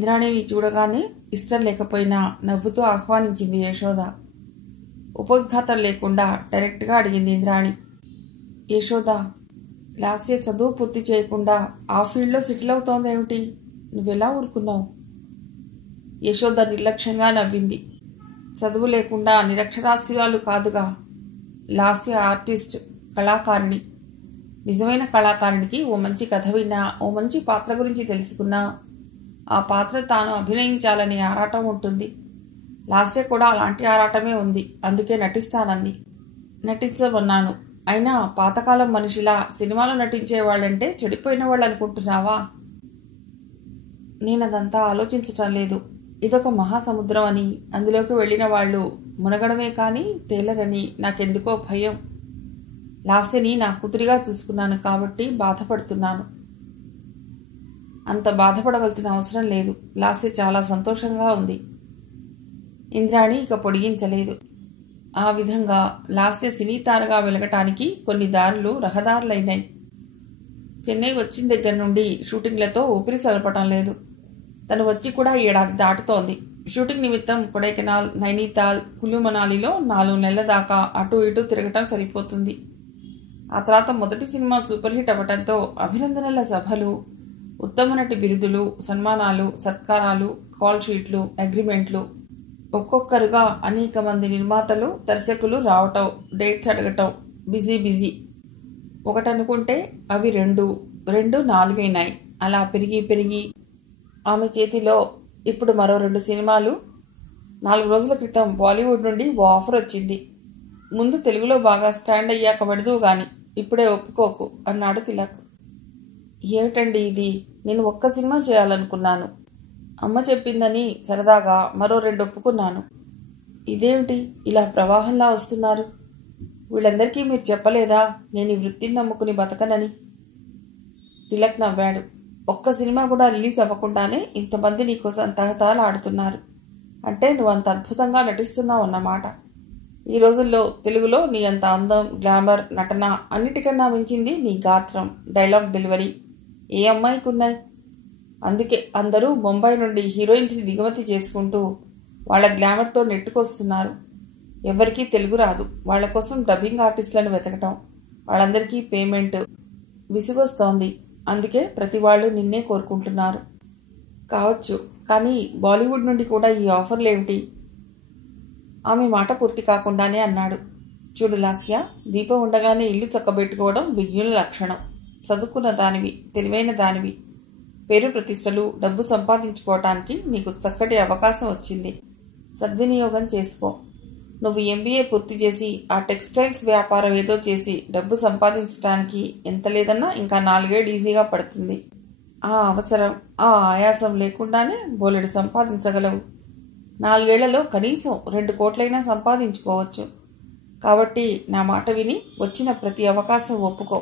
ఇంద్రాణిని చూడగానే ఇష్టం లేకపోయినా నవ్వుతూ ఆహ్వానించింది యశోద. ఉపోద్ఘాతం లేకుండా డైరెక్ట్గా అడిగింది ఇంద్రాణి. యశోద, లాస్య చదువు పూర్తి చేయకుండా ఆ ఫీల్డ్లో సెటిల్ అవుతోందేమిటి? నువ్వెలా ఊరుకున్నావు? యశోద నిర్లక్ష్యంగా నవ్వింది. చదువు లేకుండా నిరక్షరాస్యురాలు కాదుగా. లాస్య ఆర్టిస్ట్, కళాకారిణి. నిజమైన కళాకారునికి ఓ మంచి కథ విన్నా, ఓ మంచి పాత్ర గురించి తెలుసుకున్నా ఆ పాత్ర తాను అభినయించాలని ఆరాటం ఉంటుంది. లాస్య కూడా అలాంటి ఆరాటమే ఉంది. అందుకే నటిస్తానంది. నటించమన్నాను. అయినా పాతకాలం మనిషిలా సినిమాలో నటించేవాళ్ళంటే చెడిపోయిన వాళ్ళు అనుకుంటున్నావా? నేనదంతా ఆలోచించటం లేదు. ఇదొక మహాసముద్రం అని, అందులోకి వెళ్ళిన వాళ్ళు మునగడమే కానీ తేలరని నాకెందుకో భయం. లాస్యని నా కూతురిగా చూసుకున్నాను కాబట్టి బాధపడుతున్నాను. అంత బాధపడవలసిన అవసరం లేదు. లాస్య చాలా సంతోషంగా ఉంది. ఇంద్రాణి ఇక పొడిగించలేదు. ఆ విధంగా లాస్య సినీతారగా వెలగటానికి కొన్ని దారులు రహదారులైనాయి. చెన్నై వచ్చిన దగ్గర నుండి షూటింగ్లతో ఊపిరి సలపటం లేదు. తను వచ్చి కూడా ఏడాది దాటుతోంది. షూటింగ్ నిమిత్తం కొడైకెనాల్, నైనీతాల్, కులు మనాలిలో 4 నెలల దాకా అటు ఇటు తిరగటం సరిపోతుంది. ఆ తర్వాత మొదటి సినిమా సూపర్ హిట్ అవ్వటంతో అభినందనల సభలు, ఉత్తమ నటి బిరుదులు, సన్మానాలు, సత్కారాలు, కాల్ షీట్లు, అగ్రిమెంట్లు, ఒక్కొక్కరుగా అనేక మంది నిర్మాతలు, దర్శకులు రావటం, డేట్స్ అడగటం, బిజీ. ఒకటనుకుంటే అవి 2, 4 అయినాయి. అలా పెరిగి ఆమె చేతిలో ఇప్పుడు మరో 2 సినిమాలు. 4 రోజుల క్రితం బాలీవుడ్ నుండి ఓ ఆఫర్ వచ్చింది. ముందు తెలుగులో బాగా స్టాండ్ అయ్యాక పెడదువు గాని, ఇప్పుడే ఒప్పుకోకు అన్నాడు తిలక్. ఏమిటండి ఇది? నేను ఒక్క సినిమా చేయాలనుకున్నాను. అమ్మ చెప్పిందని సరదాగా మరో 2 ఒప్పుకున్నాను. ఇదేమిటి ఇలా ప్రవాహంలా వస్తున్నారు? వీళ్ళందరికీ మీరు చెప్పలేదా నేను ఈ వృత్తిని నమ్ముకుని బతకనని? తిలక్ నవ్వాడు. ఒక్క సినిమా కూడా రిలీజ్ అవ్వకుండానే ఇంతమంది నీకోసం తహతాలు ఆడుతున్నారు అంటే నువ్వు అంత అద్భుతంగా నటిస్తున్నావు అన్నమాట. ఈ రోజుల్లో తెలుగులో నీ అంత అందం, గ్లామర్, నటన అన్నిటికన్నా మించింది నీ గాత్రం, డైలాగ్ డెలివరీ ఏ అమ్మాయికి ఉన్నాయి? అందుకే అందరూ ముంబై నుండి హీరోయిన్స్ని దిగుమతి చేసుకుంటూ వాళ్ళ గ్లామర్తో నెట్టుకొస్తున్నారు. ఎవరికీ తెలుగు రాదు. వాళ్ల కోసం డబ్బింగ్ ఆర్టిస్టులను వెతకటం, వాళ్ళందరికీ పేమెంట్ విసుగొస్తోంది. అందుకే ప్రతి వాళ్ళు నిన్నే కోరుకుంటున్నారు. కావచ్చు, కానీ బాలీవుడ్ నుండి కూడా ఈ ఆఫర్లేమిటి? ఆమె మాట పూర్తి కాకుండానే అన్నాడు. చూడు లాస్య, దీపం ఉండగానే ఇల్లు చక్కబెట్టుకోవడం విజ్ఞుల లక్షణం. చదువుకున్న దానివి, తెలివైన దానివి. పేరు ప్రతిష్టలు, డబ్బు సంపాదించుకోవటానికి నీకు చక్కటి అవకాశం వచ్చింది. సద్వినియోగం చేసుకో. నువ్వు MBA పూర్తి చేసి ఆ టెక్స్టైల్స్ వ్యాపారం ఏదో చేసి డబ్బు సంపాదించడానికి ఎంత లేదన్నా ఇంకా 4 ఏళ్ళు ఈజీగా పడుతుంది. ఆ అవసరం, ఆ ఆయాసం లేకుండానే బోలెడు సంపాదించగలవు. 4 ఏళ్లలో కనీసం 2 కోట్లైనా సంపాదించుకోవచ్చు. కాబట్టి నా మాట విని వచ్చిన ప్రతి అవకాశం ఒప్పుకో.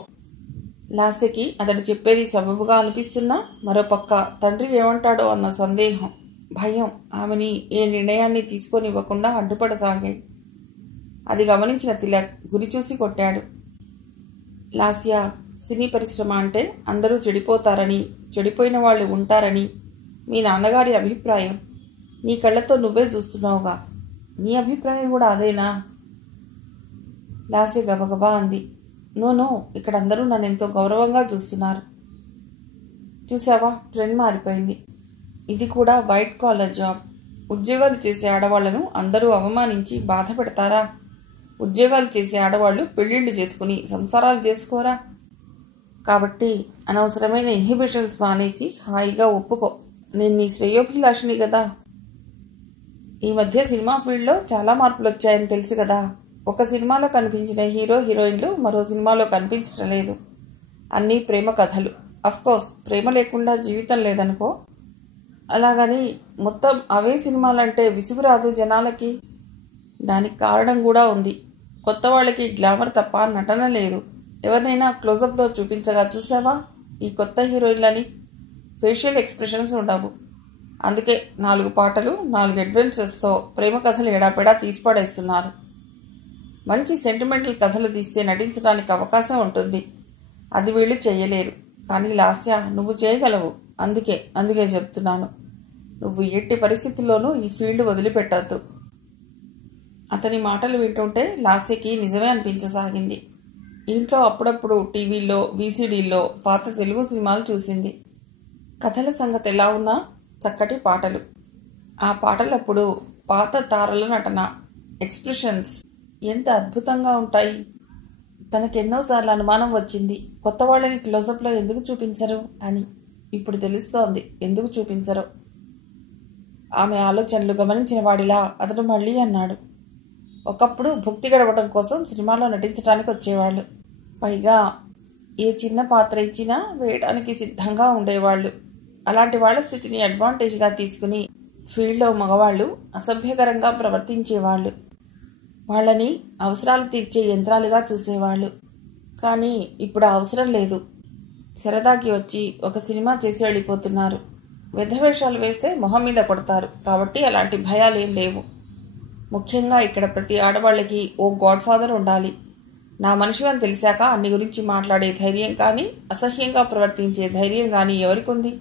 లాస్యకి అతడు చెప్పేది సబబుగా అనిపిస్తున్నా మరోపక్క తండ్రి ఏమంటాడో అన్న సందేహం, భయం ఆమెని ఏ నిర్ణయాన్ని తీసుకొనివ్వకుండా అడ్డుపడసాగాయి. అది గమనించిన తిలక్ గురి చూసి కొట్టాడు. లాస్య, సినీ పరిశ్రమ అంటే అందరూ చెడిపోతారని, చెడిపోయిన వాళ్ళు ఉంటారని మీ నాన్నగారి అభిప్రాయం. నీ కళ్ళతో నువ్వే చూస్తున్నావుగా. నీ అభిప్రాయం కూడా అదేనా? లాస్య గబగబా అంది. నో, ఇక్కడ అందరూ నన్ను ఎంతో గౌరవంగా చూస్తున్నారు. చూసావా, ట్రెండ్ మారిపోయింది. ఇది కూడా వైట్ కాలర్ జాబ్. ఉద్యోగాలు చేసే ఆడవాళ్లను అందరూ అవమానించి బాధ పెడతారా? ఉద్యోగాలు చేసే ఆడవాళ్లు పెళ్లిళ్లు చేసుకుని సంసారాలు చేసుకోరా? కాబట్టి అనవసరమైన ఇన్హిబిషన్స్ మానేసి హాయిగా ఒప్పుకో. నేను నీ శ్రేయోభిలాషిని కదా. ఈ మధ్య సినిమా ఫీల్డ్లో చాలా మార్పులు వచ్చాయని తెలుసు కదా. ఒక సినిమాలో కనిపించిన హీరో హీరోయిన్లు మరో సినిమాలో కనిపించడం లేదు. అన్నీ ప్రేమ కథలు. అఫ్కోర్స్ ప్రేమ లేకుండా జీవితం లేదనుకో. అలాగని మొత్తం అవే సినిమాలంటే విసుగు రాదు జనాలకి. దానికి కారణం కూడా ఉంది. కొత్త వాళ్ళకి గ్లామర్ తప్ప నటన లేదు. ఎవరినైనా క్లోజప్లో చూపించగా చూసావా ఈ కొత్త హీరోయిన్లని? ఫేషియల్ ఎక్స్ప్రెషన్స్ ఉండవు. అందుకే 4 పాటలు, 4 అడ్వెంచర్స్తో ప్రేమ కథలు ఎడాపెడా తీసిపడేస్తున్నారు. మంచి సెంటిమెంటల్ కథలు తీస్తే నటించడానికి అవకాశం ఉంటుంది. అది వీళ్ళు చెయ్యలేరు. కానీ లాస్య, నువ్వు చేయగలవు. అందుకే చెప్తున్నాను. నువ్వు ఎట్టి పరిస్థితుల్లోనూ ఈ ఫీల్డ్ వదిలిపెట్టొద్దు. అతని మాటలు వింటుంటే లాస్యకి నిజమే అనిపించసాగింది. ఇంట్లో అప్పుడప్పుడు టీవీల్లో, వీసీడీల్లో పాత తెలుగు సినిమాలు చూసింది. కథల సంగతి ఎలా ఉన్నా చక్కటి పాటలు. ఆ పాటలప్పుడు పాత తారల నటన, ఎక్స్ప్రెషన్స్ ఎంత అద్భుతంగా ఉంటాయి. తనకెన్నోసార్లు అనుమానం వచ్చింది, కొత్త వాళ్ళని క్లోజప్లో ఎందుకు చూపించరు అని. ఇప్పుడు తెలుస్తోంది ఎందుకు చూపించరో. ఆమె ఆలోచనలు గమనించిన వాడిలా అతడు మళ్ళీ అన్నాడు, ఒకప్పుడు భక్తి గడవడం కోసం సినిమాలో నటించడానికి వచ్చేవాళ్ళు. పైగా ఏ చిన్న పాత్ర ఇచ్చినా వేయడానికి సిద్ధంగా ఉండేవాళ్ళు. అలాంటి వాళ్ళ స్థితిని అడ్వాంటేజ్గా తీసుకుని ఫీల్డ్లో మగవాళ్ళు అసభ్యకరంగా ప్రవర్తించేవాళ్ళు. వాళ్ళని అవసరాలు తీర్చే యంత్రాలుగా చూసేవాళ్ళు. కానీ ఇప్పుడు అవసరం లేదు. సరదాకి వచ్చి ఒక సినిమా చేసి వెళ్ళిపోతున్నారు. వెధవేషాలు వేస్తే మొహం మీద కొడతారు కాబట్టి అలాంటి భయాలేం లేవు. ముఖ్యంగా ఇక్కడ ప్రతి ఆడవాళ్ళకి ఓ గాడ్ ఫాదర్ ఉండాలి. నా మనిషి అని తెలిసాక అన్ని గురించి మాట్లాడే ధైర్యం కానీ, అసహ్యంగా ప్రవర్తించే ధైర్యం కానీ ఎవరికుంది?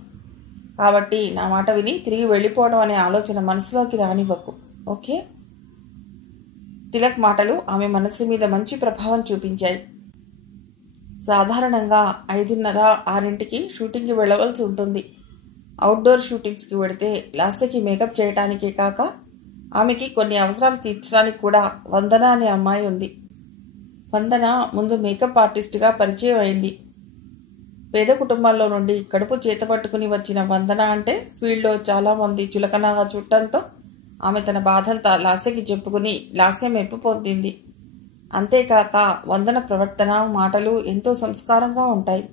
కాబట్టి నా మాట విని తిరిగి వెళ్ళిపోవడం అనే ఆలోచన మనసులోకి రానివ్వకు, ఓకే? తిలక్ మాటలు ఆమె మనస్సు మీద మంచి ప్రభావం చూపించాయి. సాధారణంగా 5:30-6కి షూటింగ్కి వెళ్ళవలసి ఉంటుంది. అవుట్డోర్ షూటింగ్స్కి వెడితే లాస్యకి మేకప్ చేయటానికే కాక ఆమెకి కొన్ని అవసరాలు తీర్చడానికి కూడా వందన అనే అమ్మాయి ఉంది. వందన ముందు మేకప్ ఆర్టిస్ట్గా పరిచయం అయింది. పేద కుటుంబాల్లో నుండి కడుపు చేతపట్టుకుని వచ్చిన వందన అంటే ఫీల్డ్లో చాలామంది చులకనగా చుట్టంతో ఆమె తన బాధంతా లాస్యకి చెప్పుకుని లాస్యం మెప్పు పొందింది. అంతేకాక వందన ప్రవర్తన, మాటలు ఎంతో సంస్కారంగా ఉంటాయి.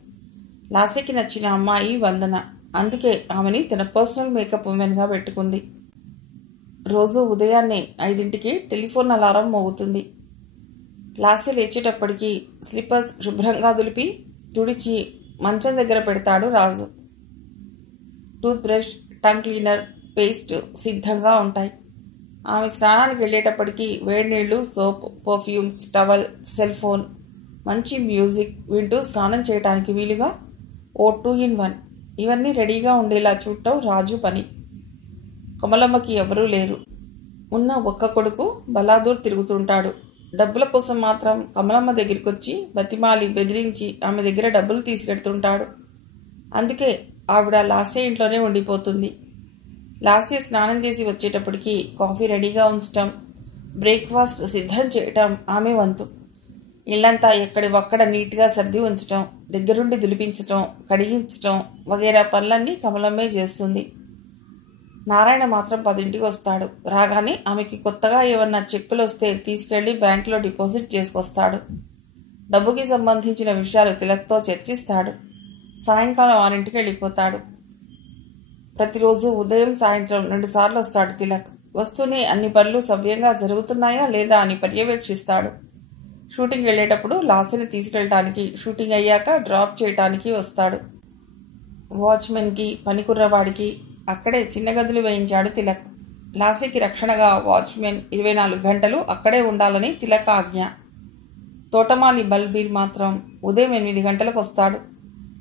లాస్యకి నచ్చిన అమ్మాయి వందన. అందుకే ఆమెని తన పర్సనల్ మేకప్ ఉమెన్గా పెట్టుకుంది. రోజు ఉదయాన్నే 5కి టెలిఫోన్ అలారం మోగుతుంది. లాస్య లేచేటప్పటికి స్లిప్పర్స్ శుభ్రంగా దులిపి తుడిచి మంచం దగ్గర పెడతాడు Raju. Tooth brush, tongue cleaner, paste సిద్ధంగా ఉంటాయి. ఆమె స్నానానికి వెళ్ళేటప్పటికి వేడి నీళ్లు, soap, perfumes, towel, cell phone, మంచి మ్యూజిక్ వింటూ స్నానం చేయడానికి వీలుగా ఓ 2-in-1 ఇవన్నీ రెడీగా ఉండేలా చూడటం రాజు పని. కమలమ్మకి ఎవరూ లేరు. ఉన్న ఒక్క కొడుకు బలాదూర్ తిరుగుతుంటాడు. డబ్బుల కోసం మాత్రం కమలమ్మ దగ్గరికి వచ్చి బతిమాలి బెదిరించి ఆమె దగ్గర డబ్బులు తీసుకెడుతుంటాడు. అందుకే ఆవిడ లాస్య ఇంట్లోనే ఉండిపోతుంది. లాస్య స్నానం చేసి వచ్చేటప్పటికి కాఫీ రెడీగా ఉంచటం, బ్రేక్ఫాస్ట్ సిద్ధం చేయటం ఆమె వంతు. ఇళ్లంతా ఎక్కడివక్కడ నీట్గా సర్ది ఉంచటం, దగ్గరుండి దులిపించటం, కడిగించటం వగైరా పనులన్నీ కమలమ్మే చేస్తుంది. నారాయణ మాత్రం 10ంటికి వస్తాడు. రాగానే ఆమెకి కొత్తగా ఏమన్నా చెక్కులు వస్తే తీసుకెళ్లి బ్యాంకులో డిపాజిట్ చేసుకొస్తాడు. డబ్బుకి సంబంధించిన విషయాలు తిలక్తో చర్చిస్తాడు. సాయంకాలం 6ంటికి వెళ్ళిపోతాడు. ప్రతిరోజు ఉదయం, సాయంత్రం 2 సార్లు వస్తాడు తిలక్. వస్తూనే అన్ని పనులు సవ్యంగా జరుగుతున్నాయా లేదా అని పర్యవేక్షిస్తాడు. షూటింగ్ వెళ్ళేటప్పుడు లాస్యని తీసుకెళ్ళటానికి, షూటింగ్ అయ్యాక డ్రాప్ చేయటానికి వస్తాడు. వాచ్మెన్కి, పనికుర్రవాడికి అక్కడే చిన్న గదులు వేయించాడు తిలక్. లాస్యకి రక్షణగా వాచ్మెన్ 24 గంటలు అక్కడే ఉండాలని తిలక్ ఆజ్ఞ. తోటమాలి బల్బీర్ మాత్రం ఉదయం 8 గంటలకు వస్తాడు.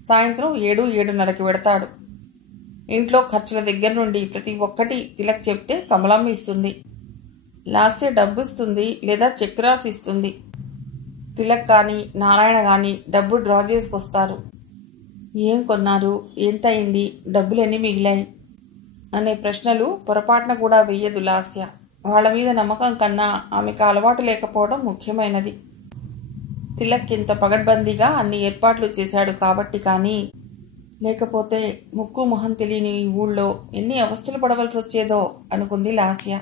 సాయంత్రం 7-7:30కి వెడతాడు. ఇంట్లో ఖర్చుల దగ్గర నుండి ప్రతి ఒక్కటి తిలక్ చెప్తే కమలమ్మ ఇస్తుంది. లాస్య డబ్బు ఇస్తుంది లేదా చెక్ రాసి ఇస్తుంది. తిలక్ కానీ నారాయణ కానీ డబ్బు డ్రా చేసుకొస్తారు. ఏం కొన్నారు, ఎంత అయింది, డబ్బులు ఎన్ని మిగిలాయి అనే ప్రశ్నలు పొరపాటున కూడా వెయ్యదు లాస్య. వాళ్ళ మీద నమ్మకం కన్నా ఆమెకు అలవాటు లేకపోవడం ముఖ్యమైనది. తిలక్ ఇంత పగడ్బందీగా అన్ని ఏర్పాట్లు చేశాడు కాబట్టి. కానీ లేకపోతే ముక్కు మొహం తెలియని ఈ ఊళ్ళో ఎన్ని అవస్థలు పడవలసి వచ్చేదో అనుకుంది లాస్య.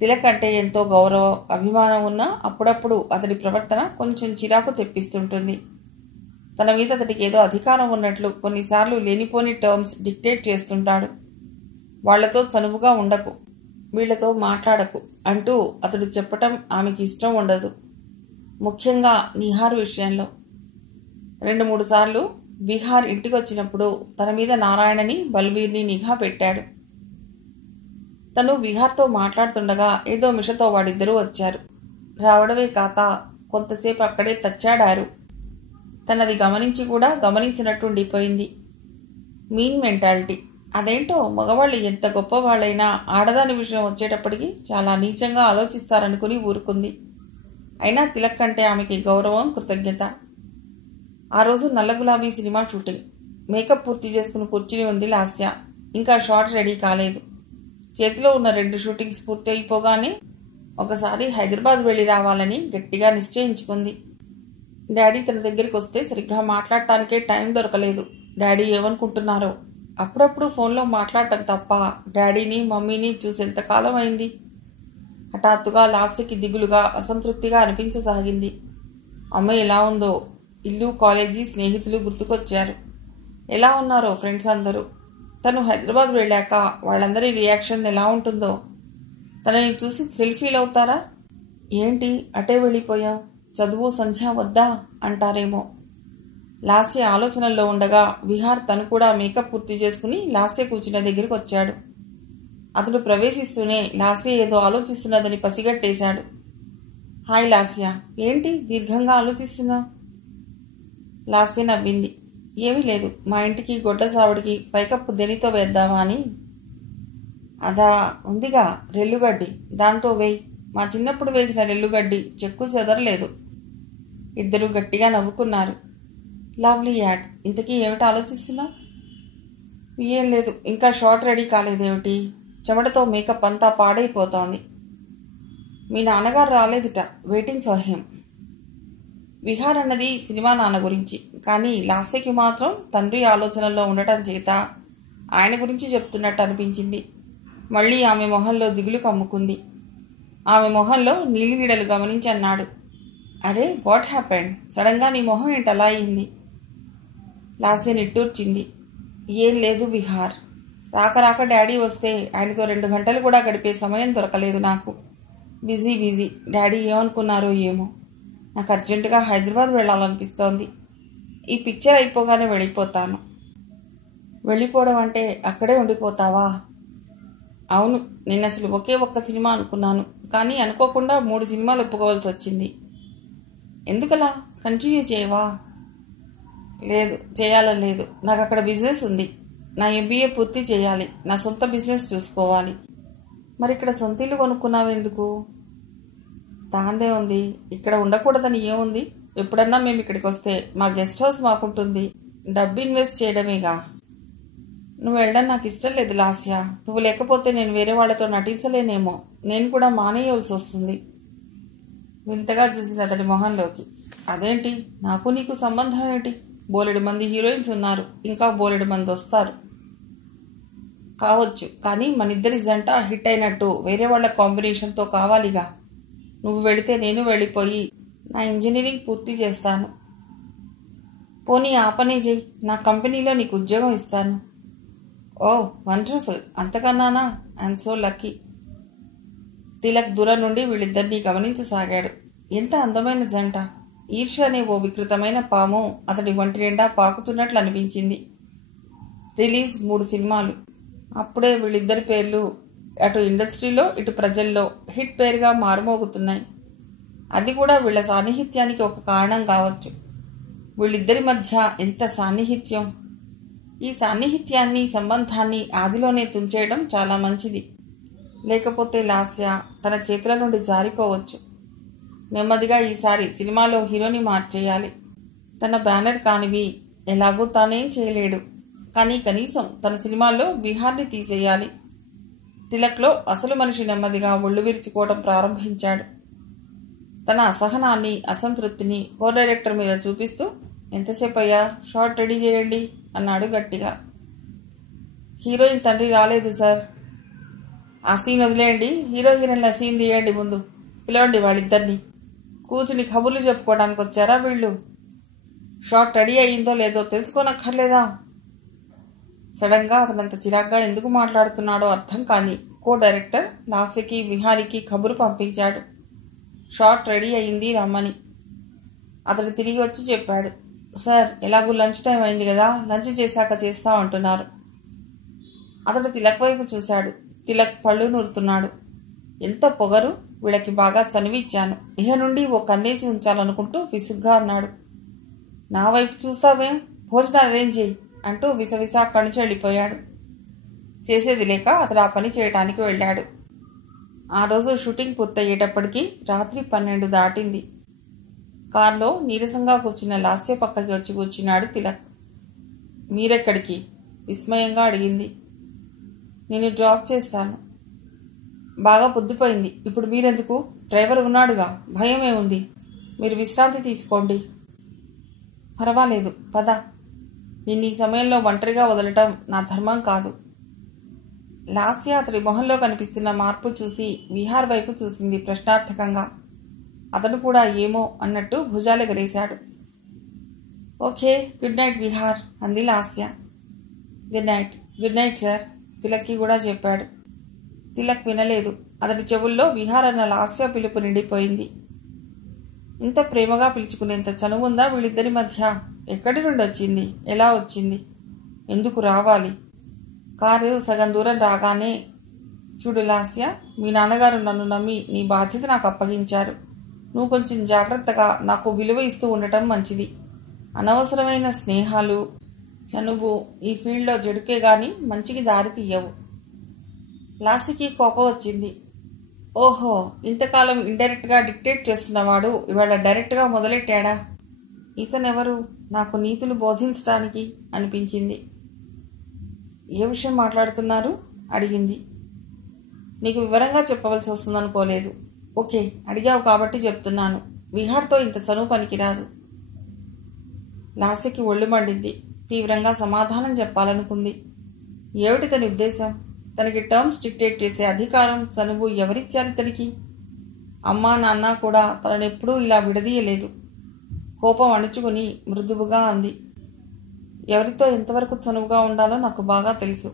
తిలక్ అంటే ఎంతో గౌరవం, అభిమానం ఉన్నా అప్పుడప్పుడు అతడి ప్రవర్తన కొంచెం చిరాకు తెప్పిస్తుంటుంది. తన మీద అతడికి ఏదో అధికారం ఉన్నట్లు కొన్నిసార్లు లేనిపోని టర్మ్స్ డిక్టేట్ చేస్తుంటాడు. వాళ్లతో చనువుగా ఉండకు, వీళ్లతో మాట్లాడకు అంటూ అతడు చెప్పటం ఆమెకి ఇష్టం ఉండదు. ముఖ్యంగా నిహార్ విషయంలో. 2-3 సార్లు విహార్ ఇంటికి వచ్చినప్పుడు తన మీద నారాయణని, బల్బీర్ని నిఘా పెట్టాడు. తను విహార్తో మాట్లాడుతుండగా ఏదో మిషతో వాడిద్దరూ వచ్చారు. రావడమే కాక కొంతసేపు అక్కడే తచ్చాడారు. తనది గమనించి కూడా గమనించినట్టు ఉండిపోయింది. Mean mentality. అదేంటో మగవాళ్ళు ఎంత గొప్పవాళ్ళైనా ఆడదాని విషయం వచ్చేటప్పటికి చాలా నీచంగా ఆలోచిస్తారనుకుని ఊరుకుంది. అయినా తిలక్ అంటే ఆమెకి గౌరవం, కృతజ్ఞత. ఆ రోజు నల్ల గులాబీ సినిమా షూటింగ్. మేకప్ పూర్తి చేసుకుని కూర్చుని ఉంది లాస్య. ఇంకా షార్ట్ రెడీ కాలేదు. చేతిలో ఉన్న 2 షూటింగ్స్ పూర్తి అయిపోగానే ఒకసారి హైదరాబాద్ వెళ్ళి రావాలని గట్టిగా నిశ్చయించుకుంది. డాడీ తన దగ్గరికి వస్తే సరిగ్గా మాట్లాడటానికే టైం దొరకలేదు. డాడీ ఏమనుకుంటున్నారో. అప్పుడప్పుడు ఫోన్లో మాట్లాడటం తప్ప డాడీని మమ్మీని చూసి ఎంతకాలం అయింది. హఠాత్తుగా లాస్యకి దిగులుగా, అసంతృప్తిగా అనిపించసాగింది. అమ్మ ఎలా ఉందో, ఇల్లు, కాలేజీ, స్నేహితులు గుర్తుకొచ్చారు. ఎలా ఉన్నారో ఫ్రెండ్స్ అందరూ. తను హైదరాబాద్ వెళ్ళాక వాళ్ళందరి రియాక్షన్ ఎలా ఉంటుందో. తనని చూసి థ్రిల్ ఫీల్ అవుతారా? ఏంటి అటే వెళ్ళిపోయావు, చదువు సంధ్య వద్దా అంటారేమో. లాస్య ఆలోచనల్లో ఉండగా విహార్ తను కూడా మేకప్ పూర్తి చేసుకుని లాస్య కూర్చున్న దగ్గరికి వచ్చాడు. అతడు ప్రవేశిస్తూనే లాస్య ఏదో ఆలోచిస్తున్నదని పసిగట్టేశాడు. హాయ్ లాస్య, ఏంటి దీర్ఘంగా ఆలోచిస్తున్నావు? లాస్య నవ్వింది. ఏమీ లేదు, మా ఇంటికి గొడ్డ సావిడికి పైకప్పు దెనితో వేద్దామా అని. అదా ఉందిగా రెల్లుగడ్డి, దాంతో వేయి. మా చిన్నప్పుడు వేసిన రెల్లుగడ్డి చెక్కు చెదరలేదు. ఇద్దరు గట్టిగా నవ్వుకున్నారు. Lovely ad. ఇంతకీ ఏమిటి ఆలోచిస్తున్నావు? ఏం లేదు, ఇంకా షార్ట్ రెడీ కాలేదేమిటి? చెమటతో మేకప్ అంతా పాడైపోతోంది. మీ నాన్నగారు రాలేదుట, వెయిటింగ్ ఫర్ హిమ్. విహార్ అన్నది సినిమా నాన్న గురించి, కానీ లాస్యకి మాత్రం తండ్రి ఆలోచనల్లో ఉండటం చేత ఆయన గురించి చెప్తున్నట్టు అనిపించింది. మళ్ళీ ఆమె మొహంలో దిగులు కమ్ముకుంది. ఆమె మొహంలో నీలినీడలు గమనించి అన్నాడు, అరే వాట్ హ్యాపెండ్? సడన్గా నీ మొహం ఏంటి అలా అయింది? లాస్య నిట్టూర్చింది. ఏం లేదు విహార్, రాక డాడీ వస్తే ఆయనతో 2 గంటలు కూడా గడిపే సమయం దొరకలేదు నాకు. బిజీ. డాడీ ఏమనుకున్నారో ఏమో. నాకు అర్జెంటుగా హైదరాబాద్ వెళ్ళాలనిపిస్తోంది. ఈ పిక్చర్ అయిపోగానే వెళ్ళిపోతాను. వెళ్ళిపోవడం అంటే అక్కడే ఉండిపోతావా? అవును, నేను అసలు ఒకే ఒక్క సినిమా అనుకున్నాను, కానీ అనుకోకుండా 3 సినిమాలు ఒప్పుకోవాల్సి వచ్చింది. ఎందుకలా? కంటిన్యూ చేయవా? లేదు, చేయాలని లేదు. నాకు అక్కడ బిజినెస్ ఉంది. నా MBA పూర్తి చేయాలి. నా సొంత బిజినెస్ చూసుకోవాలి. మరి ఇక్కడ సొంత ఇల్లు కొనుక్కున్నావు ఎందుకు? దాందే ఉంది, ఇక్కడ ఉండకూడదని ఏముంది? ఎప్పుడన్నా మేము ఇక్కడికి వస్తే మా గెస్ట్ హౌస్ మాకుంటుంది. డబ్బు ఇన్వెస్ట్ చేయడమేగా. నువ్వు వెళ్ళడం నాకు ఇష్టం లేదు లాస్య. నువ్వు లేకపోతే నేను వేరే వాళ్ళతో నటించలేనేమో. నేను కూడా మానేయవలసి వస్తుంది. వింతగా చూసింది అతడి మొహంలోకి. అదేంటి, నాకు నీకు సంబంధం ఏంటి? బోలెడు మంది హీరోయిన్స్ ఉన్నారు, ఇంకా బోలెడు మంది వస్తారు. కావచ్చు, కానీ మనిద్దరి జంట హిట్ అయినట్టు వేరే వాళ్ళ కాంబినేషన్తో కావాలిగా. నువ్వు వెళితే నేను వెళ్ళిపోయి నా ఇంజనీరింగ్ పూర్తి చేస్తాను. పోనీ ఆ పనే చెయ్యి, నా కంపెనీలో నీకు ఉద్యోగం ఇస్తాను. ఓ వండర్ఫుల్, అంతకన్నానా? I'm so lucky. తిలక్ దూరం నుండి వీళ్ళిద్దరినీ గమనించసాగాడు. ఎంత అందమైన జంట. ఈర్ష్య అనే ఓ వికృతమైన పాము అతడి ఒంటి నిండా పాకుతున్నట్లు అనిపించింది. రిలీజ్ 3 సినిమాలు. అప్పుడే వీళ్ళిద్దరి పేర్లు అటు ఇండస్ట్రీలో ఇటు ప్రజల్లో హిట్ పేరుగా మారుమోగుతున్నాయి. అది కూడా వీళ్ల సాన్నిహిత్యానికి ఒక కారణం కావచ్చు. వీళ్ళిద్దరి మధ్య ఎంత సాన్నిహిత్యం. ఈ సాన్నిహిత్యాన్ని, సంబంధాన్ని ఆదిలోనే తుంచేయడం చాలా మంచిది. లేకపోతే లాస్య తన చేతుల నుండి జారిపోవచ్చు. నెమ్మదిగా ఈసారి సినిమాలో హీరోని మార్చేయాలి. తన బ్యానర్ కానివి ఎలాగూ తానేం చేయలేడు, కానీ కనీసం తన సినిమాల్లో విహార్ని తీసేయాలి. తిలక్లో అసలు మనిషి నెమ్మదిగా ఒళ్ళు విరుచుకోవడం ప్రారంభించాడు. తన అసహనాన్ని, అసంతృప్తిని కో డైరెక్టర్ మీద చూపిస్తూ, ఎంతసేపు అయ్యా, షార్ట్ రెడీ చేయండి అన్నాడు గట్టిగా. హీరోయిన్ తండ్రి రాలేదు సార్. ఆ సీన్ వదిలేయండి, హీరో హీరోయిన్ల సీన్ తీయండి. ముందు పిలవండి వాళ్ళిద్దరిని. కూర్చుని కబుర్లు చెప్పుకోవడానికి వచ్చారా వీళ్ళు? షార్ట్ రెడీ అయ్యిందో లేదో తెలుసుకోనక్కర్లేదా? సడన్గా అతనంత చిరాగ్గా ఎందుకు మాట్లాడుతున్నాడో అర్థం కాని కో డైరెక్టర్ లాస్యకి, విహారికి కబురు పంపించాడు. షార్ట్ రెడీ అయ్యింది, రమ్మని. అతడు తిరిగి వచ్చి చెప్పాడు, సార్ ఎలాగూ లంచ్ టైం అయింది కదా, లంచ్ చేశాక చేస్తా అంటున్నారు. అతడు తిలక్ వైపు చూశాడు. తిలక్ పళ్ళు నూరుతున్నాడు. ఎంత పొగరు, వీళ్ళకి బాగా చనివిచ్చాను. ఇహ నుండి ఓ కన్నేసి ఉంచాలనుకుంటూ విసుగ్గా అన్నాడు. నా వైపు చూస్తావేం, భోజనాలు అరేంజ్ చేయి అంటూ విసవిసా అక్కడి నుంచి వెళ్ళిపోయాడు. చేసేది లేక అతడు ఆ పని చేయడానికి వెళ్ళాడు. ఆ రోజు షూటింగ్ పూర్తయ్యేటప్పటికి రాత్రి 12 దాటింది. కారులో నీరసంగా కూర్చున్న లాస్య పక్కకి వచ్చి కూర్చున్నాడు తిలక్. మీరెక్కడికి? విస్మయంగా అడిగింది. నేను డ్రాప్ చేస్తాను. బాగా పొద్దుపోయింది. ఇప్పుడు మీరెందుకు? డ్రైవర్ ఉన్నాడుగా, భయమే ఉంది. మీరు విశ్రాంతి తీసుకోండి. పర్వాలేదు, పద. నిన్ను ఈ సమయంలో ఒంటరిగా వదలటం నా ధర్మం కాదు. లాస్య అతడి మొహంలో కనిపిస్తున్న మార్పు చూసి విహార్ వైపు చూసింది ప్రశ్నార్థకంగా. అతడు కూడా ఏమో అన్నట్టు భుజాలెగరేశాడు. ఓకే, గుడ్ నైట్ విహార్ అంది Lasya. Good night. Good night sir తిలక్కి కూడా చెప్పాడు. తిలక్ వినలేదు. అతడి చెవుల్లో విహార్ అన్న లాస్య పిలుపు నిండిపోయింది. ఇంత ప్రేమగా పిలుచుకునేంత చనువుందా వీళ్ళిద్దరి మధ్య? ఎక్కడి నుండి వచ్చింది? ఎలా వచ్చింది? ఎందుకు రావాలి? కారు సగం దూరం రాగానే, చూడు లాస్య, మీ నాన్నగారు నన్ను నమ్మి నీ బాధ్యత నాకు అప్పగించారు. నువ్వు కొంచెం జాగ్రత్తగా నాకు విలువ ఇస్తూ ఉండటం మంచిది. అనవసరమైన స్నేహాలు, చనువు ఈ ఫీల్డ్లో జడుకే గాని మంచికి దారి తీయవు. లాస్యకి కోపం వచ్చింది. ఓహో, ఇంతకాలం ఇండైరెక్ట్గా డిక్టేట్ చేస్తున్నవాడు ఇవాళ డైరెక్ట్గా మొదలెట్టాడా? ఇతనెవరు నాకు నీతులు బోధించటానికి అనిపించింది. ఏ విషయం మాట్లాడుతున్నారు అడిగింది. నీకు వివరంగా చెప్పవలసి వస్తుందనుకోలేదు. ఓకే, అడిగావు కాబట్టి చెప్తున్నాను. విహార్తో ఇంత చనువు పనికిరాదు. లాస్యకి ఒళ్ళు మండింది. తీవ్రంగా సమాధానం చెప్పాలనుకుంది. ఏమిటి తన ఉద్దేశం? తనకి టర్మ్స్ డిక్టేట్ చేసే అధికారం, చనువు ఎవరిచ్చారు తనకి? అమ్మా నాన్న కూడా తననెప్పుడూ ఇలా విడదీయలేదు. కోపం అణుచుకుని మృదువుగా అంది. ఎవరితో ఎంతవరకు చనువుగా ఉండాలో నాకు బాగా తెలుసు.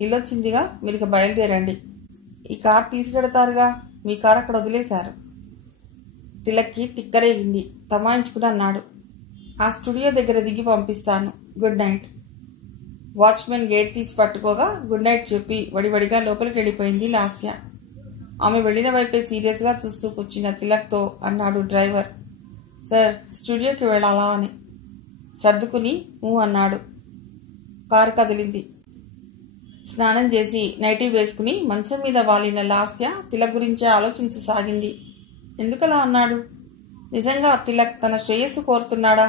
ఇల్లొచ్చిందిగా, మీరిక బయలుదేరండి. ఈ కార్ తీసుకెడతారుగా, మీ కారు అక్కడ వదిలేశారు. తిలక్కి తిక్కరేగింది. తమాయించుకుని అన్నాడు. ఆ స్టూడియో దగ్గర దిగి పంపిస్తాను. Good night. వాచ్మెన్ గేట్ తీసి పట్టుకోగా గుడ్ నైట్ చెప్పి వడివడిగా లోపలికి వెళ్ళిపోయింది లాస్య. ఆమె వెళ్లిన వైపే సీరియస్గా చూస్తూ కూర్చున్న తిలక్తో అన్నాడు డ్రైవర్. సార్, స్టూడియోకి వెళ్ళాలా అని. సర్దుకుని అన్నాడు. కారు కదిలింది. స్నానం చేసి నైటీ వేసుకుని మంచం మీద వాలిన లాస్య తిలక్ గురించే ఆలోచించసాగింది. ఎందుకలా అన్నాడు? నిజంగా తిలక్ తన శ్రేయస్సు కోరుతున్నాడా?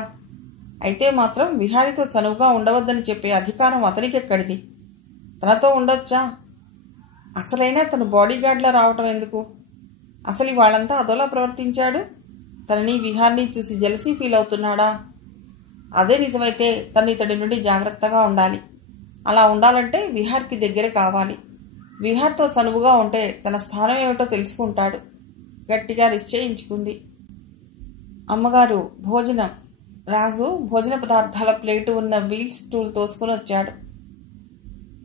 అయితే మాత్రం విహారితో చనువుగా ఉండవద్దని చెప్పే అధికారం అతనికెక్కడిది? తనతో ఉండొచ్చా? అసలైనా తను బాడీగార్డ్లా రావటం ఎందుకు? అసలు వాళ్ళంతా అదోలా ప్రవర్తించాడు. తనని విహార్ని చూసి జెలసీ ఫీల్ అవుతున్నాడా? అదే నిజమైతే తను ఇతడి నుండి జాగ్రత్తగా ఉండాలి. అలా ఉండాలంటే విహార్కి దగ్గర కావాలి. విహార్తో చనువుగా ఉంటే తన స్థానం ఏమిటో తెలుసుకుంటాడు. గట్టిగా నిశ్చయించుకుంది. అమ్మగారు, భోజనం. రాజు భోజన పదార్థాల ప్లేటు ఉన్న వీల్ స్టూల్ తోసుకుని వచ్చాడు.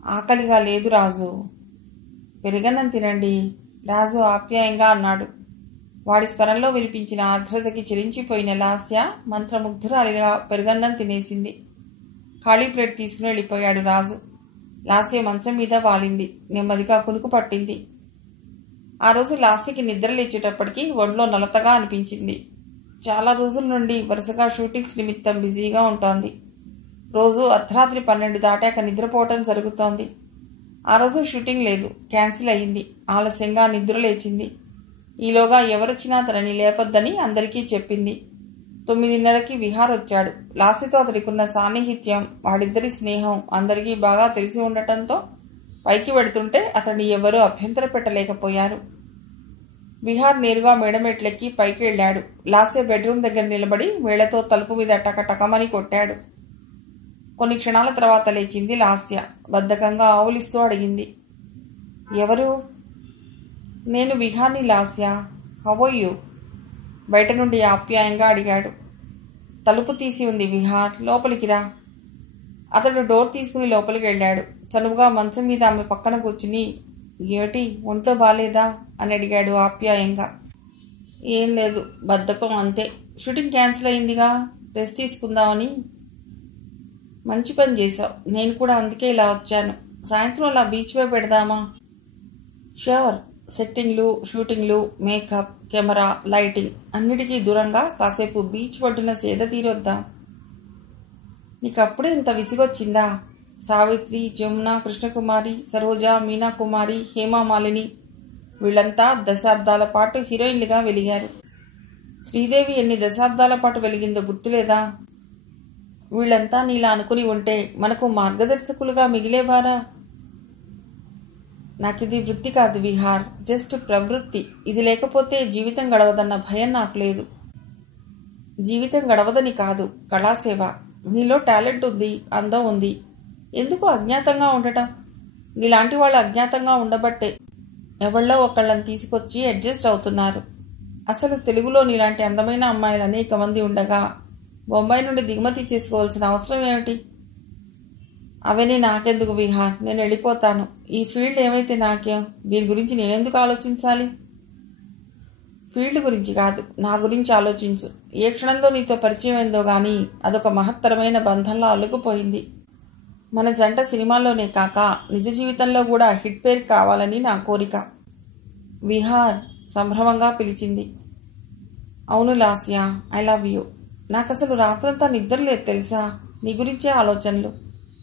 ఆకలిగా లేదు రాజు. పెరుగన్నం తినండి, రాజు ఆప్యాయంగా అన్నాడు. వాడి స్వరంలో వినిపించిన ఆర్ద్రతకి చెలించిపోయిన లాస్య మంత్రముగ్ధురాలిగా పెరుగన్నం తినేసింది. ఖాళీ ప్లేట్ తీసుకుని వెళ్ళిపోయాడు రాజు. లాస్య మంచం మీద వాలింది. నెమ్మదిగా కునుకు పట్టింది. ఆ రోజు లాస్యకి నిద్ర లేచేటప్పటికి ఒంట్లో నలతగా అనిపించింది. చాలా రోజుల నుండి వరుసగా షూటింగ్స్ నిమిత్తం బిజీగా ఉంటోంది. రోజు అర్ధరాత్రి 12 దాటాక నిద్రపోవటం జరుగుతోంది. ఆ రోజు షూటింగ్ లేదు, క్యాన్సిల్ అయ్యింది. ఆలస్యంగా నిద్ర లేచింది. ఈలోగా ఎవరొచ్చినా తనని లేపొద్దని అందరికీ చెప్పింది. 9:30కి విహార్ వచ్చాడు. లాస్యతో అతడికున్న సాన్నిహిత్యం, వాడిద్దరి స్నేహం అందరికీ బాగా తెలిసి ఉండటంతో పైకి వెడుతుంటే అతడిని ఎవరూ అభ్యంతర పెట్టలేకపోయారు. విహార్ నేరుగా మేడమెట్లెక్కి పైకి వెళ్లాడు. లాస్య బెడ్రూమ్ దగ్గర నిలబడి వేళ్లతో తలుపు మీద టకటకమని కొట్టాడు. కొన్ని క్షణాల తర్వాత లేచింది లాస్య. బద్ధకంగా ఆవులిస్తూ అడిగింది. ఎవరు? నేను విహార్ని లాస్య. How are you? బయట నుండి ఆప్యాయంగా అడిగాడు. తలుపు తీసి ఉంది విహార్, లోపలికి రా. అతడు డోర్ తీసుకుని లోపలికి వెళ్ళాడు. చనువుగా మంచం మీద ఆమె పక్కన కూర్చుని, ఏమిటి, ఒంట్లో బాలేదా అని అడిగాడు ఆప్యాయంగా. ఏం లేదు, బద్ధకం అంతే. షూటింగ్ క్యాన్సిల్ అయిందిగా, రెస్ట్ తీసుకుందామని. మంచి పని చేశావు. నేను కూడా అందుకే ఇలా వచ్చాను. సాయంత్రం అలా బీచ్ పై పెడదామా? ష్యూర్. సెట్టింగ్లు, షూటింగ్లు, మేకప్, కెమెరా, లైటింగ్ అన్నిటికీ దూరంగా కాసేపు బీచ్ ఒడ్డున సేద తీరొద్దాం. నీకప్పుడే ఇంత విసిగొచ్చిందా? సావిత్రి, జమున, కృష్ణకుమారి, సరోజ, మీనాకుమారి, హేమామాలిని వీళ్ళంతా దశాబ్దాల పాటు హీరోయిన్లుగా వెలిగారు. శ్రీదేవి ఎన్ని దశాబ్దాల పాటు వెలిగిందో గుర్తులేదా? వీళ్ళంతా నీలా అనుకుని ఉంటే మనకు మార్గదర్శకులుగా మిగిలేవారా? నాకిది వృత్తి కాదు విహార్, జస్ట్ ప్రవృత్తి. ఇది లేకపోతే జీవితం గడవదన్న భయం నాకు లేదు. జీవితం గడవదని కాదు, కళాసేవ. నీలో టాలెంట్ ఉంది, అందం ఉంది. ఎందుకు అజ్ఞాతంగా ఉండటం? నీలాంటి వాళ్ళు అజ్ఞాతంగా ఉండబట్టే ఎవళ్ళో ఒకళ్ళని తీసుకొచ్చి అడ్జస్ట్ అవుతున్నారు. అసలు తెలుగులో నీలాంటి అందమైన అమ్మాయిలు అనేక మంది ఉండగా బొంబాయి నుండి దిగుమతి చేసుకోవాల్సిన అవసరం ఏమిటి? అవన్నీ నాకెందుకు విహార్, నేను వెళ్ళిపోతాను. ఈ ఫీల్డ్ ఏమైతే నాకేం, దీని గురించి నేనెందుకు ఆలోచించాలి? ఫీల్డ్ గురించి కాదు, నా గురించి ఆలోచించు. ఏ క్షణంలో నీతో పరిచయం అయిందో గానీ అదొక మహత్తరమైన బంధంలో అల్లుకుపోయింది. మన జంట సినిమాల్లోనే కాక నిజ జీవితంలో కూడా హిట్ పేరు కావాలని నా కోరిక. విహార్ సంభ్రమంగా పిలిచింది. అవును లాస్యా, ఐ లవ్ యూ. నాకసలు రాత్రంతా నిద్ర లేదు తెలుసా? నీ గురించే ఆలోచనలు.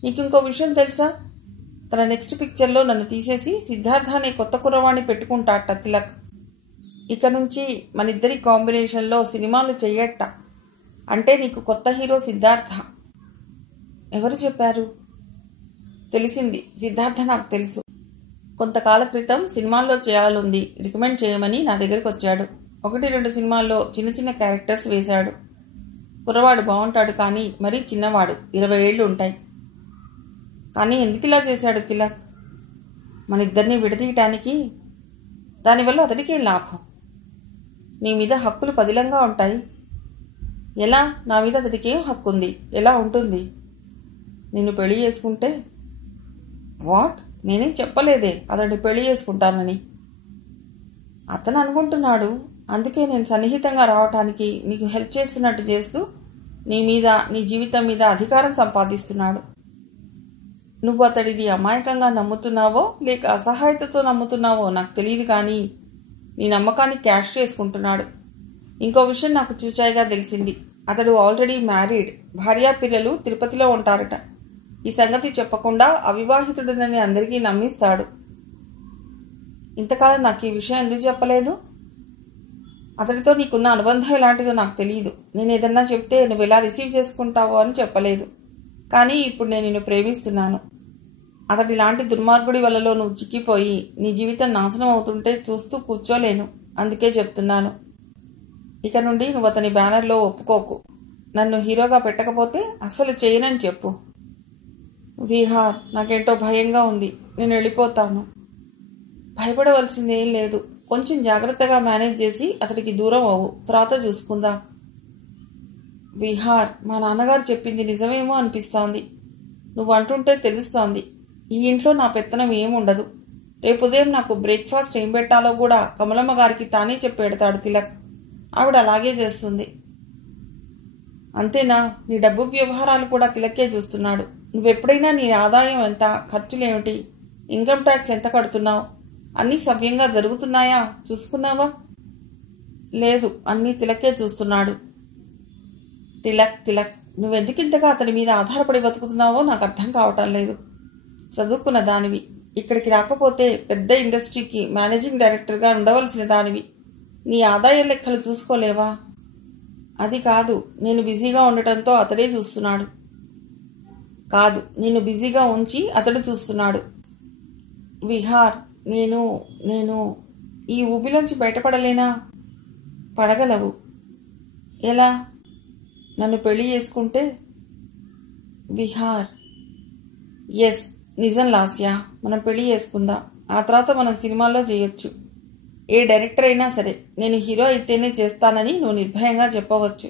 నీకింకో విషయం తెలుసా? తన నెక్స్ట్ పిక్చర్లో నన్ను తీసేసి సిద్ధార్థ అనే కొత్త కుర్రవాణ్ణి పెట్టుకుంటాట తిలక్. ఇక నుంచి మనిద్దరి కాంబినేషన్లో సినిమాలు చెయ్యట. అంటే నీకు కొత్త హీరో సిద్ధార్థ. ఎవరు చెప్పారు? తెలిసింది, సిద్ధార్థ నాకు తెలుసు. కొంతకాల క్రితం సినిమాల్లో చేయాలంది, రికమెండ్ చేయమని నా దగ్గరికి వచ్చాడు. 1-2 సినిమాల్లో చిన్న చిన్న క్యారెక్టర్స్ వేశాడు. కుర్రవాడు బాగుంటాడు, కానీ మరీ చిన్నవాడు, 20 ఏళ్ళు ఉంటాయి. కానీ ఎందుకు ఇలా చేశాడు తిలక్? మన ఇద్దరిని విడదీయటానికి. దానివల్ల అతడికేం లాభం? నీ మీద హక్కులు పదిలంగా ఉంటాయి. ఎలా? నా మీద అతడికేం హక్కు ఉంది? ఎలా ఉంటుంది? నిన్ను పెళ్లి చేసుకుంటే? వాట్? నేనేం చెప్పలేదే అతడిని పెళ్లి చేసుకుంటానని. అతను అనుకుంటున్నాడు. అందుకే నేను సన్నిహితంగా రావటానికి నీకు హెల్ప్ చేస్తున్నట్టు చేస్తూ నీ మీద, నీ జీవితం మీద అధికారం సంపాదిస్తున్నాడు. నువ్వు అతడిని అమాయకంగా నమ్ముతున్నావో లేక అసహాయతతో నమ్ముతున్నావో నాకు తెలియదు, కానీ నీ నమ్మకాన్ని క్యాష్ చేసుకుంటున్నాడు. ఇంకో విషయం నాకు చూచాయిగా తెలిసింది. అతడు ఆల్రెడీ మ్యారీడ్, భార్యా పిల్లలు తిరుపతిలో ఉంటారట. ఈ సంగతి చెప్పకుండా అవివాహితుడనని అందరికీ నమ్మిస్తాడు. ఇంతకాలం నాకు ఈ విషయం ఎందుకు చెప్పలేదు? అతడితో నీకున్న అనుబంధం ఎలాంటిదో నాకు తెలియదు. నేను ఏదన్నా చెప్తే నువ్వు ఎలా రిసీవ్ చేసుకుంటావో అని చెప్పలేదు. కానీ ఇప్పుడు నేను నిన్ను ప్రేమిస్తున్నాను. అతడి లాంటి దుర్మార్గుడి వలలో నువ్వు చిక్కిపోయి నీ జీవితం నాశనం అవుతుంటే చూస్తూ కూర్చోలేను. అందుకే చెప్తున్నాను. ఇక నుండి నువ్వు అతని బ్యానర్లో ఒప్పుకోకు. నన్ను హీరోగా పెట్టకపోతే అస్సలు చేయనని చెప్పు. విహార్, నాకేంటో భయంగా ఉంది. నేను వెళ్ళిపోతాను. భయపడవలసిందేం లేదు. కొంచెం జాగ్రత్తగా మేనేజ్ చేసి అతడికి దూరం అవ్వు. తర్వాత చూసుకుందాం. విహార్, మా నాన్నగారు చెప్పింది నిజమేమో అనిపిస్తోంది. నువ్వు అంటుంటే తెలుస్తోంది. ఈ ఇంట్లో నా పెత్తనం ఏముండదు. రేపు ఉదయం నాకు బ్రేక్ఫాస్ట్ ఏం పెట్టాలో కూడా కమలమ్మ గారికి తానే చెప్పి పెడతాడు తిలక్. ఆవిడ అలాగే చేస్తుంది. అంతేనా? నీ డబ్బు వ్యవహారాలు కూడా తిలక్కే చూస్తున్నాడు. నువ్వెప్పుడైనా నీ ఆదాయం ఎంత, ఖర్చులేమిటి, ఇన్కమ్ ట్యాక్స్ ఎంత కడుతున్నావు, అన్నీ సవ్యంగా జరుగుతున్నాయా చూసుకున్నావా? లేదు, అన్నీ తిలక్కే చూస్తున్నాడు. తిలక్ తిలక్ నువ్వెందుకింతగా అతని మీద ఆధారపడి బతుకుతున్నావో నాకు అర్థం కావటం లేదు. చదువుకున్న దానివి, ఇక్కడికి రాకపోతే పెద్ద ఇండస్ట్రీకి మేనేజింగ్ డైరెక్టర్గా ఉండవలసిన దానివి. నీ ఆదాయం లెక్కలు చూసుకోలేవా? అది కాదు, నేను బిజీగా ఉండటంతో అతడే చూస్తున్నాడు. కాదు, నిన్ను బిజీగా ఉంచి అతడు చూస్తున్నాడు. విహార్, నేను ఈ ఊబిలోంచి బయటపడలేనా? పడగలవు. ఎలా? నన్ను పెళ్లి చేసుకుంటే? విహార్, ఎస్, నిజం లాస్యా, మనం పెళ్లి చేసుకుందాం. ఆ తర్వాత మనం సినిమాల్లో చేయొచ్చు. ఏ డైరెక్టర్ అయినా సరే నేను హీరో అయితేనే చేస్తానని నువ్వు నిర్భయంగా చెప్పవచ్చు.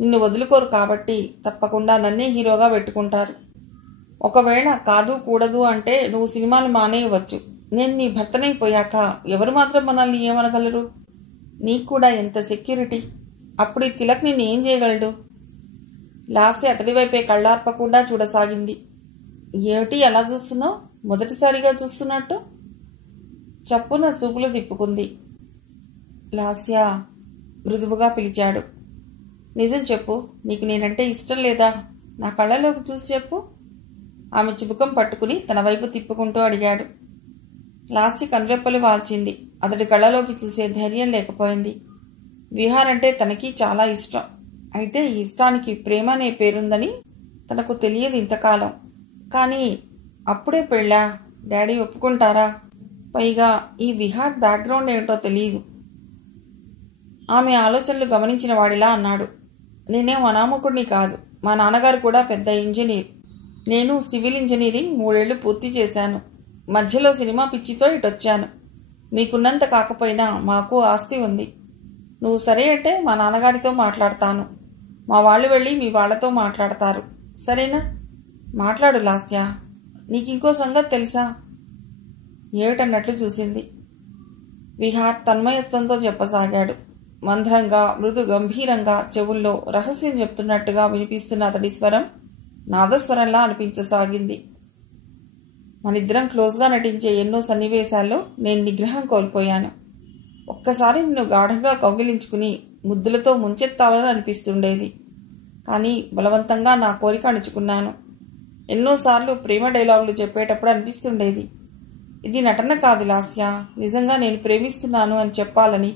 నిన్ను వదులుకోరు కాబట్టి తప్పకుండా నన్నే హీరోగా పెట్టుకుంటారు. ఒకవేళ కాదు కూడదు అంటే నువ్వు సినిమాలు మానేయవచ్చు. నేను నీ భర్తనైపోయాక ఎవరు మాత్రం మనల్ని ఏమనగలరు? నీకు కూడా ఎంత సెక్యూరిటీ. అప్పుడు ఈ తిలక్ నిన్ను ఏం చేయగలడు? లాస్య అతడి వైపే కళ్ళార్పకుండా చూడసాగింది. ఏమిటి అలా చూస్తున్నావు? మొదటిసారిగా చూస్తున్నట్టు. చప్పున చూపులు తిప్పుకుంది. లాస్య మృదువుగా పిలిచాడు. నిజం చెప్పు, నీకు నేనంటే ఇష్టం లేదా? నా కళ్ళలోకి చూసి చెప్పు. ఆమె చుబుకం పట్టుకుని తన వైపు తిప్పుకుంటూ అడిగాడు. లాస్య కనురెప్పలు వాల్చింది. అతడి కళ్ళలోకి చూసే ధైర్యం లేకపోయింది. విహార్ అంటే తనకి చాలా ఇష్టం. అయితే ఈ ఇష్టానికి ప్రేమ అనే పేరుందని తనకు తెలియదు ఇంతకాలం. కానీ అప్పుడే పెళ్ళా? డాడీ ఒప్పుకుంటారా? పైగా ఈ విహార్ బ్యాక్గ్రౌండ్ ఏమిటో తెలియదు. ఆమె ఆలోచనలు గమనించిన వాడిలా అన్నాడు. నేనేం అనామకుడిని కాదు. మా నాన్నగారు కూడా పెద్ద ఇంజనీర్. నేను సివిల్ ఇంజనీరింగ్ 3 ఏళ్లు పూర్తి చేశాను. మధ్యలో సినిమా పిచ్చితో ఇటొచ్చాను. మీకున్నంత కాకపోయినా మాకు ఆస్తి ఉంది. నువ్వు సరే అంటే మా నాన్నగారితో మాట్లాడతాను. మా వాళ్ళు వెళ్ళి మీ వాళ్లతో మాట్లాడతారు. సరేనా? మాట్లాడు లాస్య. నీకింకో సంగతి తెలుసా? ఏమిటన్నట్లు చూసింది. విహార్ తన్మయత్వంతో చెప్పసాగాడు. మంద్రంగా, మృదు గంభీరంగా, చెవుల్లో రహస్యం చెప్తున్నట్టుగా వినిపిస్తున్న అతడి స్వరం నాదస్వరంలా అనిపించసాగింది. మనిద్దరం క్లోజ్గా నటించే ఎన్నో సన్నివేశాల్లో నేను నిగ్రహం కోల్పోయాను. ఒక్కసారి నిన్ను గాఢంగా కౌగిలించుకుని ముద్దులతో ముంచెత్తాలని అనిపిస్తుండేది. కానీ బలవంతంగా నా కోరిక అణుచుకున్నాను. ఎన్నోసార్లు ప్రేమ డైలాగులు చెప్పేటప్పుడు అనిపిస్తుండేది, ఇది నటన కాదు లాస్య, నిజంగా నేను ప్రేమిస్తున్నాను అని చెప్పాలని.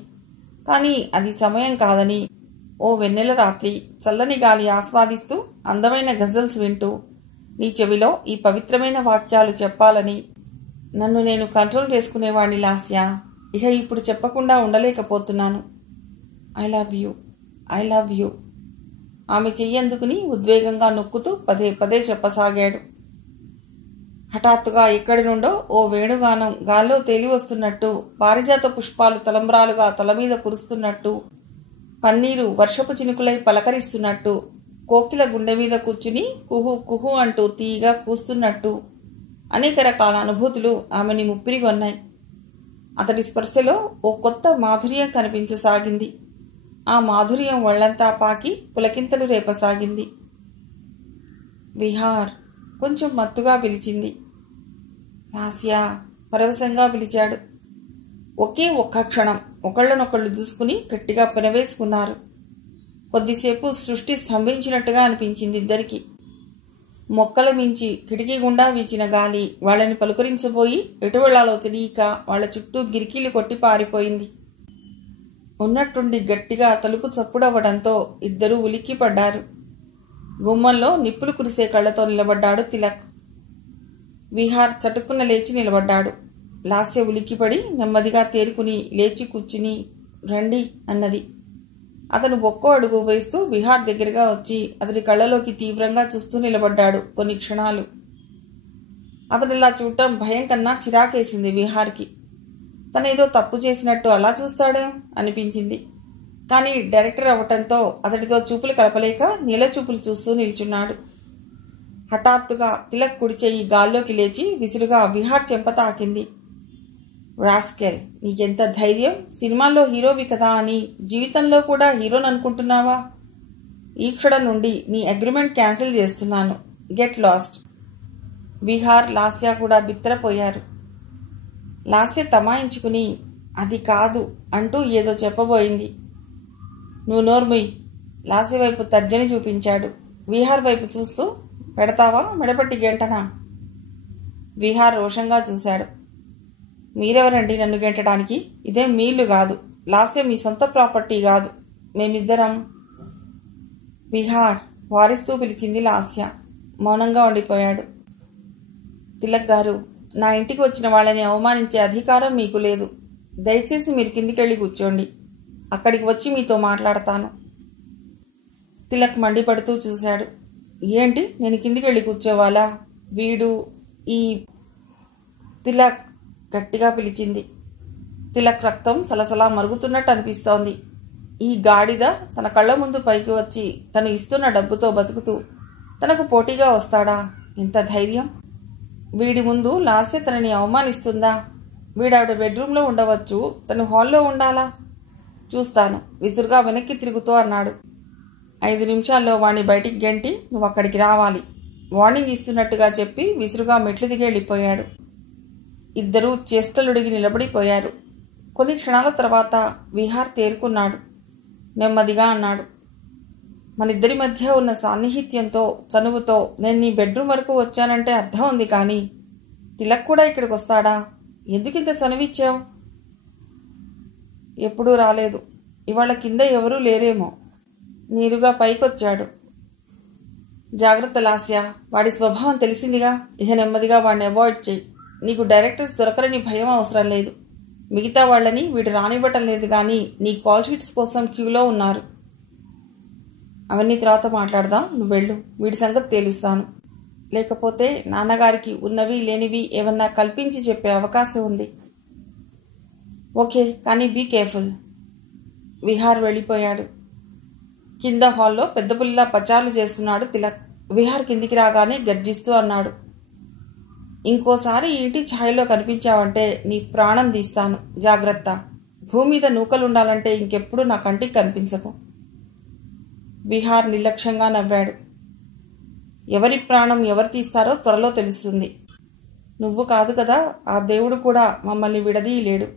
కానీ అది సమయం కాదని. ఓ వెన్నెల రాత్రి చల్లని గాలి ఆస్వాదిస్తూ అందమైన గజల్స్ వింటూ నీ చెవిలో ఈ పవిత్రమైన వాక్యాలు చెప్పాలని నన్ను నేను కంట్రోల్ చేసుకునేవాణ్ణి లాస్య. ఇక ఇప్పుడు చెప్పకుండా ఉండలేకపోతున్నాను. I love you, I love you. ఆమె చెయ్యందుకుని ఉద్వేగంగా నొక్కుతూ పదే పదే చెప్పసాగాడు. హఠాత్తుగా ఎక్కడి నుండో ఓ వేణుగానం గాల్లో తేలి వస్తున్నట్టు, పారిజాత పుష్పాలు తలంబ్రాలుగా తలమీద కురుస్తున్నట్టు, పన్నీరు వర్షపు చినుకులై పలకరిస్తున్నట్టు, కోకిల గుండె మీద కూర్చుని కుహు కుహు అంటూ తీయగా కూస్తున్నట్టు అనేక రకాల అనుభూతులు ఆమెని ముప్పిరిగొన్నాయి. అతడి స్పర్శలో ఓ కొత్త మాధుర్యం కనిపించసాగింది. ఆ మాధుర్యం ఒళ్లంతా పాకి పులకింతలు రేపసాగింది. విహార్ కొంచెం మత్తుగా పిలిచింది. లాస్య పరవశంగా పిలిచాడు. ఒకే ఒక్క క్షణం ఒకళ్ళనొకళ్ళు చూసుకుని గట్టిగా పెనవేసుకున్నారు. కొద్దిసేపు సృష్టి స్తంభించినట్టుగా అనిపించింది ఇద్దరికి. మొక్కల మించి కిటికీ గుండా వీచిన గాలి వాళ్ళని పలుకరించబోయి ఎటు వెళ్లాలో తెలియక వాళ్ల చుట్టూ గిరికీలు కొట్టి పారిపోయింది. ఉన్నట్టుండి గట్టిగా తలుపు చప్పుడవ్వడంతో ఇద్దరూ ఉలిక్కిపడ్డారు. గుమ్మంలో నిప్పులు కురిసే కళ్లతో నిలబడ్డాడు తిలక్. విహార్ చటుక్కున లేచి నిలబడ్డాడు. లాస్య ఉలిక్కిపడి నెమ్మదిగా తేరుకుని లేచి కూర్చుని రండి అన్నది. అతను ఒక్కో అడుగు వేస్తూ విహార్ దగ్గరగా వచ్చి అతడి కళ్ళలోకి తీవ్రంగా చూస్తూ నిలబడ్డాడు కొన్ని క్షణాలు. అతడిలా చూడటం భయం కన్నా చిరాకేసింది విహార్కి. తనేదో తప్పు చేసినట్టు అలా చూస్తాడే అనిపించింది. కానీ డైరెక్టర్ అవ్వటంతో అతడితో చూపులు కలపలేక నీల చూపులు చూస్తూ నిల్చున్నాడు. హఠాత్తుగా తిలక్ కుడి చెయ్యి గాల్లోకి లేచి విసురుగా విహార్ చెంప తాకింది. రాస్కెల్, నీకెంత ధైర్యం! సినిమాల్లో హీరోవి కదా అని జీవితంలో కూడా హీరోని అనుకుంటున్నావా? ఈ క్షణం నుండి నీ అగ్రిమెంట్ క్యాన్సిల్ చేస్తున్నాను. Get lost. విహార్, లాస్య కూడా బిత్తరపోయారు. లాస్య తమాయించుకుని అది కాదు అంటూ ఏదో చెప్పబోయింది. నువ్వు నోర్ముయ్. లాస్య వైపు తర్జని చూపించాడు. విహార్ వైపు చూస్తూ పెడతావా మెడపట్టి గెంటనా? విహార్ రోషంగా చూశాడు. మీరెవరండి నన్ను గెంటడానికి? ఇదేం మీళ్ళు కాదు. లాస్య మీ సొంత ప్రాపర్టీ కాదు. మేమిద్దరం. విహార్ వారిస్తూ పిలిచింది లాస్య. మౌనంగా ఉండిపోయాడు. తిలక్ గారు, నా ఇంటికి వచ్చిన వాళ్ళని అవమానించే అధికారం మీకు లేదు. దయచేసి మీరు కిందికెళ్ళి కూర్చోండి. అక్కడికి వచ్చి మీతో మాట్లాడతాను. తిలక్ మండిపడుతూ చూశాడు. ఏంటి, నేను కిందికెళ్ళి కూర్చోవాలా? వీడు ఈ తిలక్ గట్టిగా పిలిచింది. తిలక్ రక్తం సలసలా మరుగుతున్నట్టు అనిపిస్తోంది. ఈ గాడిద తన కళ్ళ ముందు పైకి వచ్చి తను ఇస్తున్న డబ్బుతో బతుకుతూ తనకు పోటీగా వస్తాడా? ఎంత ధైర్యం! వీడి ముందు లాస్య తనని అవమానిస్తుందా? వీడావిడ బెడ్రూమ్లో ఉండవచ్చు, తను హాల్లో ఉండాలా? చూస్తాను విసురుగా వెనక్కి తిరుగుతూ అన్నాడు. 5 నిమిషాల్లో వాణ్ణి బయటికి గెంటి నువ్వు అక్కడికి రావాలి. వార్నింగ్ ఇస్తున్నట్టుగా చెప్పి విసురుగా మెట్లు దిగి వెళ్ళిపోయాడు. ఇద్దరూ చేష్టలుడిగి నిలబడిపోయారు. కొన్ని క్షణాల తర్వాత విహార్ తేరుకున్నాడు. నెమ్మదిగా అన్నాడు. మనిద్దరి మధ్య ఉన్న సాన్నిహిత్యంతో చనువుతో నేను నీ బెడ్రూమ్ వరకు వచ్చానంటే అర్థం ఉంది, కానీ తిలక్ కూడా ఇక్కడికి వస్తాడా? ఎందుకింత చనువిచ్చావు? ఎప్పుడూ రాలేదు. ఇవాళ కింద ఎవరూ లేరేమో. నీరుగా పైకొచ్చాడు. జాగ్రత్త లాస్య, వాడి స్వభావం తెలిసిందిగా. ఇక నెమ్మదిగా వాడిని అవాయిడ్ చేయి. నీకు డైరెక్టర్స్ దొరకరని భయం అవసరం లేదు. మిగతా వాళ్ళని వీడు రానివ్వటం లేదు, కానీ నీ కాల్ షీట్స్ కోసం క్యూలో ఉన్నారు. అవన్నీ తర్వాత మాట్లాడదాం, నువ్వు వెళ్ళు. వీడి సంగతి తేలుస్తాను. లేకపోతే నాన్నగారికి ఉన్నవి లేనివి ఏమన్నా కల్పించి చెప్పే అవకాశం ఉంది. ఓకే, కానీ బీ కేర్ఫుల్. విహార్ వెళ్ళిపోయాడు. కింద హాల్లో పెద్ద పుల్లా పచాలు చేస్తున్నాడు తిలక్. విహార్ కిందికి రాగానే గర్జిస్తూ అన్నాడు, ఇంకోసారి ఈ ఇంటి ఛాయలో కనిపించావంటే నీ ప్రాణం తీస్తాను. జాగ్రత్త. భూమి మీద నూకలుండాలంటే ఇంకెప్పుడు నా కంటికి కనిపించకు. విహార్ నిర్లక్ష్యంగా నవ్వాడు. ఎవరి ప్రాణం ఎవరు తీస్తారో త్వరలో తెలుస్తుంది. నువ్వు కాదు కదా, ఆ దేవుడు కూడా మమ్మల్ని విడదీయలేడు.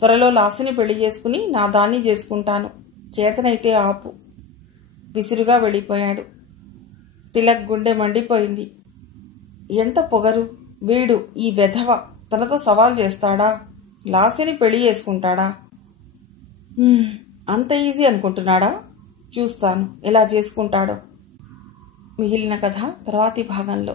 త్వరలో లాస్యని పెళ్లి చేసుకుని నా దాన్ని చేసుకుంటాను. చేతనైతే ఆపు. విసురుగా వెళ్ళిపోయాడు. తిలక్ గుండె మండిపోయింది. ఎంత పొగరు! వీడు, ఈ వెధవ తనతో సవాల్ చేస్తాడా? లాస్యని పెళ్లి చేసుకుంటాడా? అంత ఈజీ అనుకుంటున్నాడా? చూస్తాను ఎలా చేసుకుంటాడో. మిగిలిన కథ తర్వాతి భాగంలో.